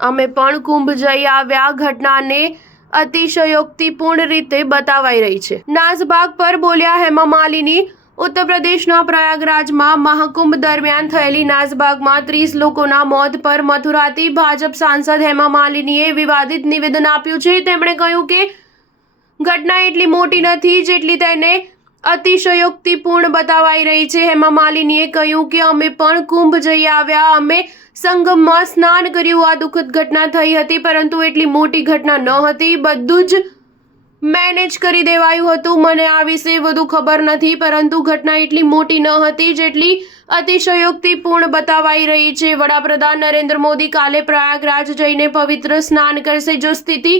અમે પણ કુંભ જઈ આવ્યા ઘટનાને અતિશયોક્તિપૂર્ણ રીતે બતાવાઈ રહી છે। નાસભાગ પર બોલ્યા હેમા માલિની। ઉત્તર પ્રદેશના પ્રયાગરાજમાં મહાકુંભ દરમિયાન થયેલી નાસભાગમાં 30 લોકોના મોત પર મથુરાથી ભાજપ સાંસદ હેમા માલિનીએ વિવાદિત નિવેદન આપ્યું છે। તેમણે કહ્યું કે ઘટના એટલી મોટી નથી જેટલી તેને અતિશયોક્તિપૂર્ણ બતાવાઈ રહી છે। હેમા માલિનીએ કહ્યું કે અમે પણ કુંભ જઈ આવ્યા, અમે સંગમમાં સ્નાન કર્યું। આ દુઃખદ ઘટના થઈ હતી, પરંતુ એટલી મોટી ઘટના ન હતી। બધું જ મેનેજ કરી દેવાયું હતું। મને આ વિશે વધુ ખબર નથી, પરંતુ ઘટના એટલી મોટી ન હતી જેટલી અતિશયોક્તિપૂર્ણ બતાવાઈ રહી છે। વડાપ્રધાન નરેન્દ્ર મોદી કાલે પ્રયાગરાજ જઈને પવિત્ર સ્નાન કરશે। જો સ્થિતિ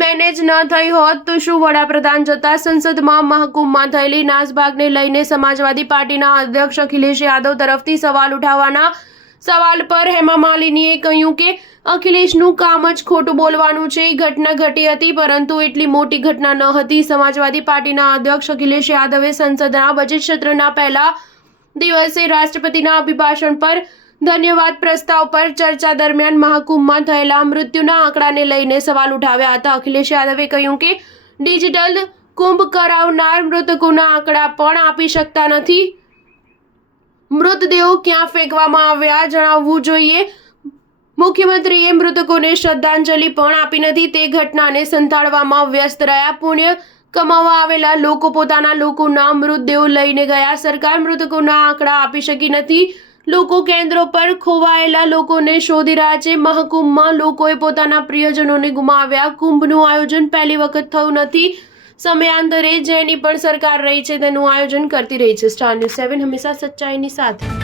મેનેજ ન થઈ હોત તો શું વડાપ્રધાન જતા? સંસદમાં મહાકુંભમાં થયેલી નાસભાગને લઈને સમાજવાદી પાર્ટીના અધ્યક્ષ અખિલેશ યાદવ તરફથી સવાલ ઉઠાવવાના સવાલ પર હેમા માલિનીએ કહ્યું કે અખિલેશનું કામ જ ખોટું બોલવાનું છે। ઘટના ઘટી હતી, પરંતુ એટલી મોટી ઘટના ન હતી। સમાજવાદી પાર્ટીના અધ્યક્ષ અખિલેશ યાદવે સંસદના બજેટ સત્રના પહેલા દિવસે રાષ્ટ્રપતિના અભિભાષણ પર ધન્યવાદ પ્રસ્તાવ પર ચર્ચા દરમિયાન મહાકુંભમાં થયેલા મૃત્યુના આંકડાને લઈને સવાલ ઉઠાવ્યા હતા। અખિલેશ યાદવે કહ્યું કે ડિજિટલ કુંભ કરાવનાર મૃતકોના આંકડા પણ આપી શકતા નથી। મૃતદેહો ક્યાં ફેંકવામાં આવ્યા જણાવવું જોઈએ। મુખ્યમંત્રીએ મૃતકોને શ્રદ્ધાંજલિ પણ આપી નથી। તે ઘટનાને સંતાડવામાં વ્યસ્ત રહ્યા। પુણ્ય કમાવા આવેલા લોકો પોતાના લોકોના મૃતદેહો લઈને ગયા। સરકાર મૃતકોના આંકડા આપી શકી નથી। લોકો કેન્દ્રો પર ખોવાયેલા લોકોને શોધી રહ્યા છે। મહાકુંભમાં લોકોએ પોતાના પ્રિયજનોને ગુમાવ્યા। કુંભનું આયોજન પહેલી વખત થયું નથી। સમયાંતરે જેની પણ સરકાર રહી છે તેનું આયોજન કરતી રહી છે। સ્ટાર ન્યૂઝ 7 હંમેશા સચ્ચાઈની સાથે।